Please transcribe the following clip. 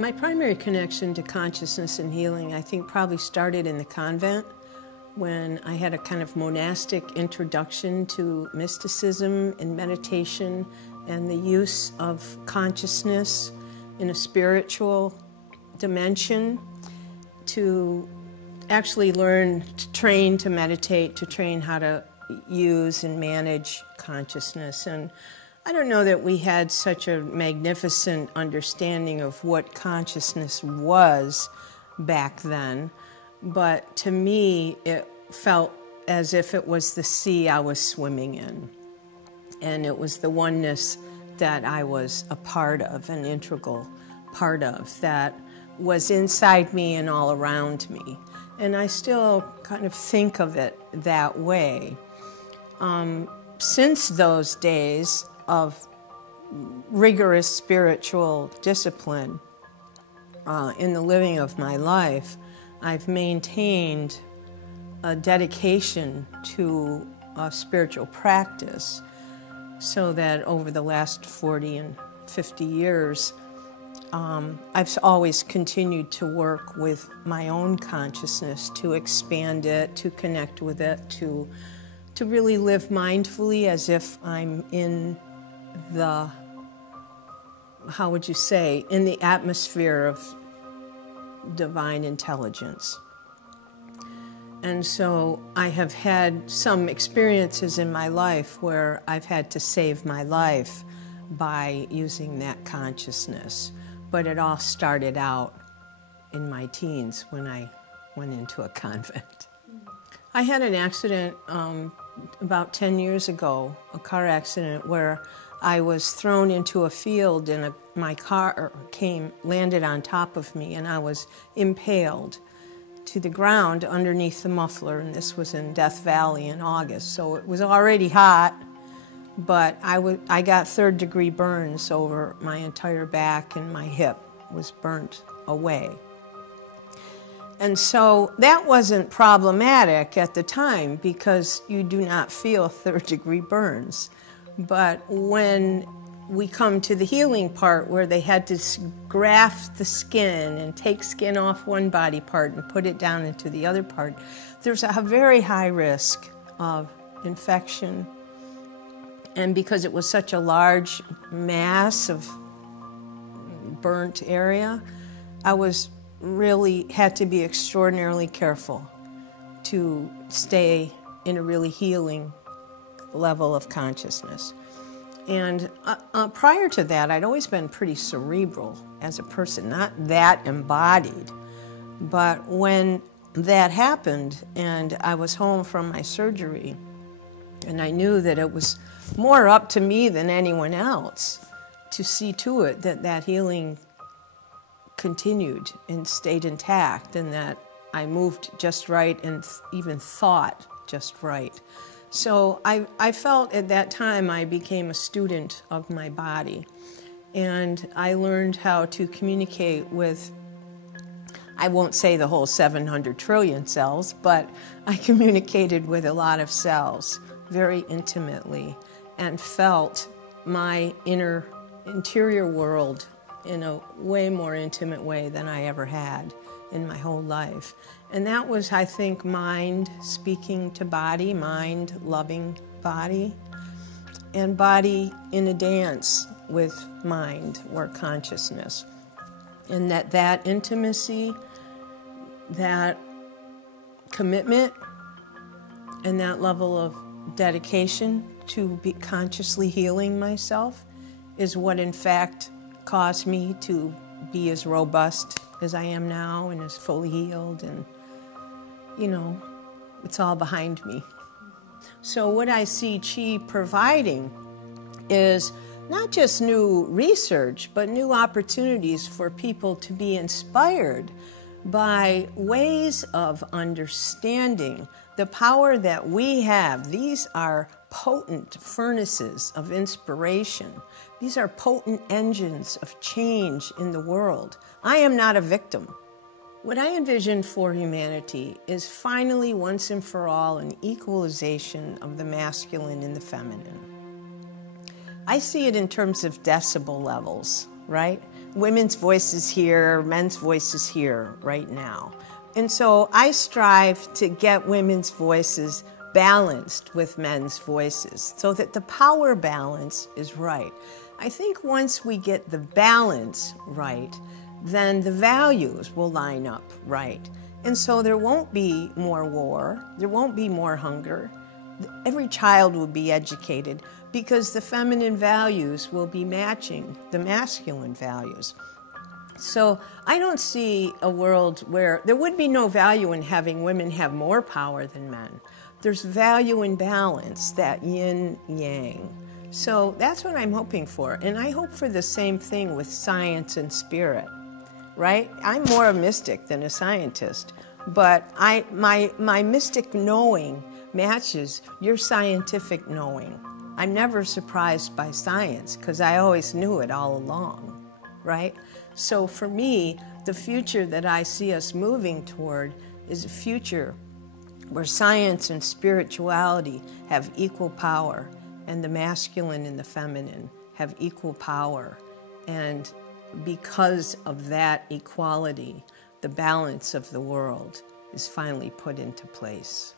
My primary connection to consciousness and healing, I think, probably started in the convent when I had a kind of monastic introduction to mysticism and meditation and the use of consciousness in a spiritual dimension to actually learn to train to meditate, to train how to use and manage consciousness. And I don't know that we had such a magnificent understanding of what consciousness was back then, but to me it felt as if it was the sea I was swimming in, and it was the oneness that I was a part of, an integral part of, that was inside me and all around me. And I still kind of think of it that way. Since those days of rigorous spiritual discipline in the living of my life, I've maintained a dedication to a spiritual practice, so that over the last 40 and 50 years, I've always continued to work with my own consciousness, to expand it, to connect with it, to really live mindfully as if I'm in the, how would you say, in the atmosphere of divine intelligence. And so I have had some experiences in my life where I've had to save my life by using that consciousness. But it all started out in my teens when I went into a convent. I had an accident about 10 years ago, a car accident where I was thrown into a field and my car landed on top of me, and I was impaled to the ground underneath the muffler, and this was in Death Valley in August, so it was already hot, but I got third-degree burns over my entire back, and my hip was burnt away. And so that wasn't problematic at the time because you do not feel third-degree burns. But when we come to the healing part where they had to graft the skin and take skin off one body part and put it down into the other part, there's a very high risk of infection. And because it was such a large mass of burnt area, I really had to be extraordinarily careful to stay in a really healing level of consciousness. And prior to that, I'd always been pretty cerebral as a person, not that embodied. But when that happened and I was home from my surgery, and I knew that it was more up to me than anyone else to see to it that that healing continued and stayed intact, and that I moved just right and even thought just right. So I felt at that time I became a student of my body, and I learned how to communicate with, I won't say the whole 700 trillion cells, but I communicated with a lot of cells very intimately and felt my interior world in a way more intimate way than I ever had in my whole life. And that was, I think, mind speaking to body, mind loving body, and body in a dance with mind or consciousness. And that intimacy, that commitment, and that level of dedication to be consciously healing myself is what, in fact, caused me to be as robust as I am now and as fully healed, and, you know, it's all behind me. So what I see Qi providing is not just new research, but new opportunities for people to be inspired by ways of understanding the power that we have. These are potent furnaces of inspiration. These are potent engines of change in the world. I am not a victim. What I envision for humanity is finally, once and for all, an equalization of the masculine and the feminine. I see it in terms of decibel levels, right? women's voices here, men's voices here right now. And so I strive to get women's voices balanced with men's voices so that the power balance is right. I think once we get the balance right, then the values will line up right. And so there won't be more war, there won't be more hunger. Every child will be educated because the feminine values will be matching the masculine values. So I don't see a world where there would be no value in having women have more power than men. There's value in balance, that yin-yang. So that's what I'm hoping for. And I hope for the same thing with science and spirit, right? I'm more a mystic than a scientist, but my mystic knowing matches your scientific knowing. I'm never surprised by science because I always knew it all along, right? So for me, the future that I see us moving toward is a future where science and spirituality have equal power, and the masculine and the feminine have equal power. And because of that equality, the balance of the world is finally put into place.